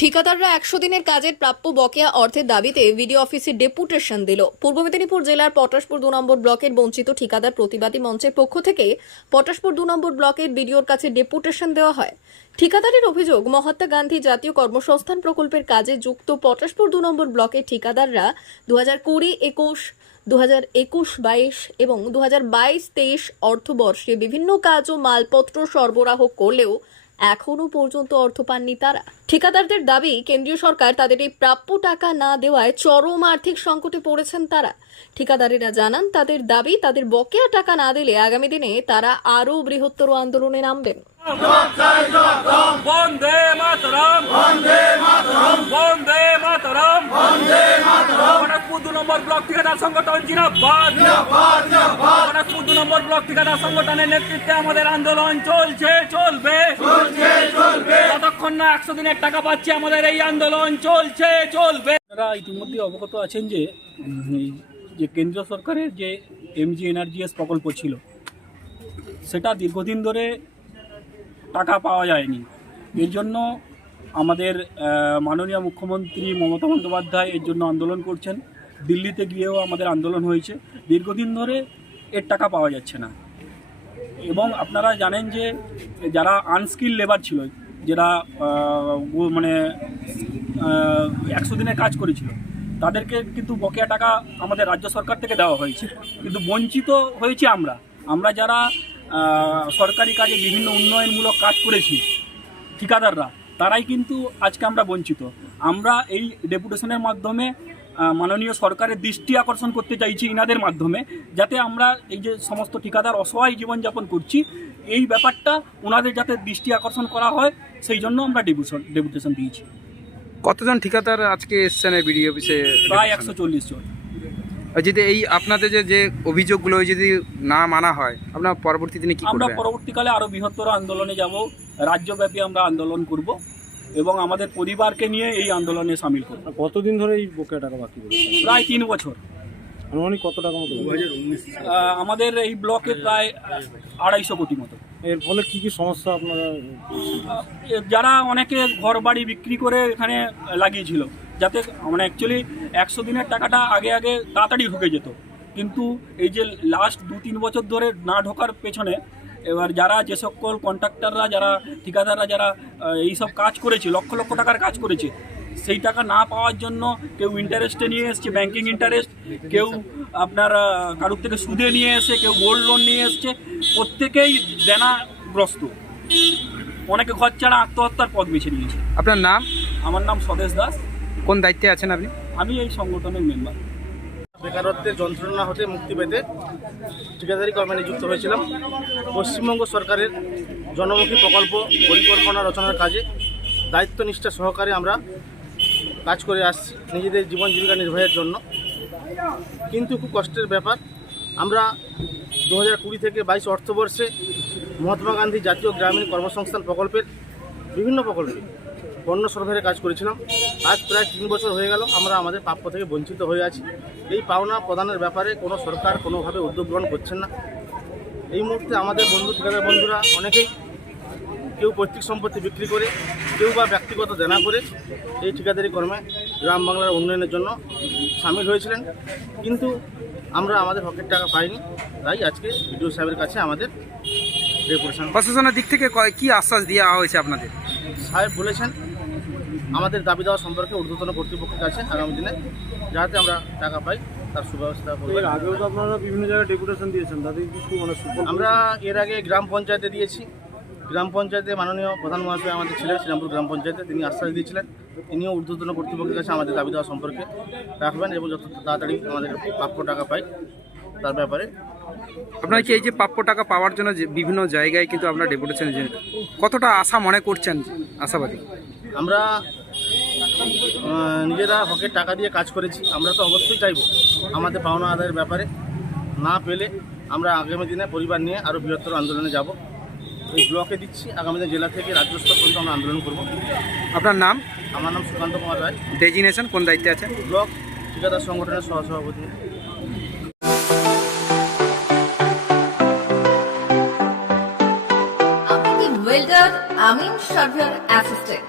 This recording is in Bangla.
ঠিকাদাররা একশো দিনের কাজের প্রাপ্য বকেয়া অর্থের দাবিতে ভিডিও অফিসে ডেপুটেশন দিল। পূর্ব মেদিনীপুর জেলার পটাশপুর দু নম্বর ব্লকের বঞ্চিত ঠিকাদার প্রতিবাদী মঞ্চের পক্ষ থেকে পটাশপুর দু নম্বর ব্লকের বিডিওর কাছে ডেপুটেশন দেওয়া হয়। ঠিকাদারের অভিযোগ, মহাত্মা গান্ধী জাতীয় কর্মসংস্থান প্রকল্পের কাজে যুক্ত পটাশপুর দু নম্বর ব্লকের ঠিকাদাররা দু হাজার কুড়ি, একুশ দু হাজার একুশ, বাইশ এবং দু হাজার বাইশ, তেইশ অর্থবর্ষে বিভিন্ন কাজ ও মালপত্র সরবরাহ করলেও এখনও পর্যন্ত অর্থ পাননি তারা। ঠিকাদারদের দাবি, কেন্দ্রীয় সরকার তাদের এই প্রাপ্য টাকা না দেওয়ায় চরম আর্থিক সংকটে পড়েছেন তারা। ঠিকাদারেরা জানান, তাদের দাবি, তাদের বকেয়া টাকা না দিলে আগামী দিনে তারা আরও বৃহত্তর আন্দোলনে নামবেন। বন্দে মাতরম। বন্দে মাতরম। বন্দে মাতরম। বন্দে মাতরম। নম্বর ব্লক ঠিকাদার সংগঠন জিনাবাদ খড়গপুর দু নম্বর ব্লক ঠিকাদার সংগঠনের নেতৃত্বে আমাদের আন্দোলন চলছে চলবে। চলছে চলবে। যতক্ষণ না একশো দিনের টাকা পাচ্ছে আমাদের এই আন্দোলন চলছে চলবে। আপনারা ইতিমধ্যে অবগত আছেন যে যে কেন্দ্র সরকারের যে এমজি এনার্জিএস প্রকল্প ছিল সেটা দীর্ঘদিন ধরে টাকা পাওয়া যায়নি। এর জন্য আমাদের মাননীয় মুখ্যমন্ত্রী মমতা বন্দ্যোপাধ্যায় এর জন্য আন্দোলন করছেন। দিল্লিতে গিয়েও আমাদের আন্দোলন হয়েছে। দীর্ঘদিন ধরে এর টাকা পাওয়া যাচ্ছে না। এবং আপনারা জানেন যে যারা আনস্কিল লেবার ছিল, যারা মানে একশো দিনের কাজ করেছিল, তাদেরকে কিন্তু বকেয়া টাকা আমাদের রাজ্য সরকার থেকে দেওয়া হয়েছে। কিন্তু বঞ্চিত হয়েছি আমরা। আমরা যারা সরকারি কাজে বিভিন্ন উন্নয়নমূলক কাজ করেছি, ঠিকাদাররা, তারাই কিন্তু আজকে আমরা বঞ্চিত। আমরা এই ডেপুটেশনের মাধ্যমে মাননীয় সরকারের দৃষ্টি আকর্ষণ করতে চাইছি ইনাদের মাধ্যমে যাতে আমরা এই যে সমস্ত ঠিকাদার অসহায় জীবনযাপন করছি এই ব্যাপারটা ওনাদের যাতে দৃষ্টি আকর্ষণ করা হয় সেই জন্য আমরা ডেপুটেশন ডেপুটেশন দিয়েছি। কতজন ঠিকাদার আজকে এসছেন বিডিও অফিসে? প্রায় একশো চল্লিশ জন। যদি এই আপনাদের যে যে অভিযোগগুলো যদি না মানা হয় আপনার পরবর্তী দিনে কি আমরা পরবর্তীকালে আরও বৃহত্তর আন্দোলনে যাব। রাজ্যব্যাপী আমরা আন্দোলন করব। এবং আমাদের পরিবারকে নিয়ে এই আন্দোলনে সামিল করব। কতদিন ধরে এই বকেয়া টাকা বাকি প্রায় তিন বছর। আনুমানিক কত টাকা মতো? আমাদের এই ব্লকে প্রায় আড়াইশো কোটি মতো। এর ফলে কি কি সমস্যা আপনারা? যারা অনেকে ঘর বাড়ি বিক্রি করে এখানে লাগিয়েছিল যাতে মানে অ্যাকচুয়ালি একশো দিনের টাকাটা আগে আগে তাড়াতাড়ি ঢুকে যেত। কিন্তু এই যে লাস্ট দু তিন বছর ধরে না ঢোকার পেছনে এবার যারা যে সকল কন্ট্রাক্টাররা যারা ঠিকাদাররা যারা এইসব কাজ করেছে লক্ষ লক্ষ টাকার কাজ করেছে সেই টাকা না পাওয়ার জন্য কেউ ইন্টারেস্টে নিয়ে এসছে ব্যাংকিং ইন্টারেস্ট কেউ আপনার কারুর থেকে সুদে নিয়ে এসে কেউ গোল্ড লোন নিয়ে এসছে প্রত্যেকেই দেনাগ্রস্ত। অনেকে ঘর ছাড়া আত্মহত্যার পথ বেছে নিয়েছে। আপনার নাম? আমার নাম স্বদেশ দাস। কোন দায়িত্বে আছেন আপনি? আমি এই সংগঠনের মেম্বার বেকারত্বের যন্ত্রণা হতে মুক্তি পেতে ঠিকাদারি কর্মে নিযুক্ত হয়েছিলাম। পশ্চিমবঙ্গ সরকারের জনমুখী প্রকল্প পরিকল্পনা রচনার কাজে দায়িত্ব নিষ্ঠা সহকারে আমরা কাজ করে আসছি নিজেদের জীবন জীবিকা নির্বাহের জন্য। কিন্তু খুব কষ্টের ব্যাপার, আমরা দু হাজার কুড়ি থেকে বাইশ অর্থবর্ষে মহাত্মা গান্ধী জাতীয় গ্রামীণ কর্মসংস্থান প্রকল্পের বিভিন্ন প্রকল্পে পণ্য সরবরাহের কাজ করেছিলাম। আজ প্রায় তিন বছর হয়ে গেল আমরা আমাদের প্রাপ্য থেকে বঞ্চিত হয়ে আছি। এই পাওনা প্রদানের ব্যাপারে কোনো সরকার কোনোভাবে উদ্যোগ গ্রহণ করছেন না। এই মুহূর্তে আমাদের বন্ধু ঠিকাদার বন্ধুরা অনেকেই কেউ পৈতৃক সম্পত্তি বিক্রি করে কেউ বা ব্যক্তিগত দেনা করে এই ঠিকাদারি কর্মে গ্রাম বাংলার উন্নয়নের জন্য সামিল হয়েছিলেন। কিন্তু আমরা আমাদের হকের টাকা পাইনি। তাই আজকে বিডিও সাহেবের কাছে আমাদের প্রশাসনের দিক থেকে কয়- কি আশ্বাস দেওয়া হয়েছে আপনাদের? সাহেব বলেছেন আমাদের দাবি দেওয়া সম্পর্কে ঊর্ধ্বতন কর্তৃপক্ষের কাছে আগামী দিনে যাতে আমরা টাকা পাই তার সুব্যবস্থা আগেও তো আপনারা বিভিন্ন জায়গায় ডেপুটেশন দিয়েছেন তাদের কিছু মানে আমরা এর আগে গ্রাম পঞ্চায়েতে দিয়েছি। গ্রাম পঞ্চায়েতে মাননীয় প্রধান মহাশয় আমাদের ছিলেন শ্রীরামপুর গ্রাম পঞ্চায়েতে তিনি আশ্বাস দিয়েছিলেন। তিনিও ঊর্ধ্বতন কর্তৃপক্ষের কাছে আমাদের দাবি দেওয়া সম্পর্কে রাখবেন এবং যত তাড়াতাড়ি আমাদের প্রাপ্য টাকা পাই তার ব্যাপারে। আপনার কি এই যে প্রাপ্য টাকা পাওয়ার জন্য যে বিভিন্ন জায়গায় কিন্তু আপনারা ডেপুটেশন কতটা আশা মনে করছেন আশাবাদী? আমরা নিজেরা হকের টাকা দিয়ে কাজ করেছি আমরা তো অবশ্যই চাইব আমাদের পাওনা আদায়ের ব্যাপারে। না পেলে আমরা আগামী দিনে পরিবার নিয়ে আরও বৃহত্তর আন্দোলনে যাব। এই ব্লকে দিচ্ছি আগামী দিনে জেলা থেকে রাজ্য স্তর পর্যন্ত আমরা আন্দোলন করব। আপনার নাম? আমার নাম সুকান্ত কুমার রায় ডেজিনেশন কোন দায়িত্বে আছেন ব্লক ঠিকাদার সংগঠনের সহসভাপতি। ওয়েল্ডার আমিন surveyor assistant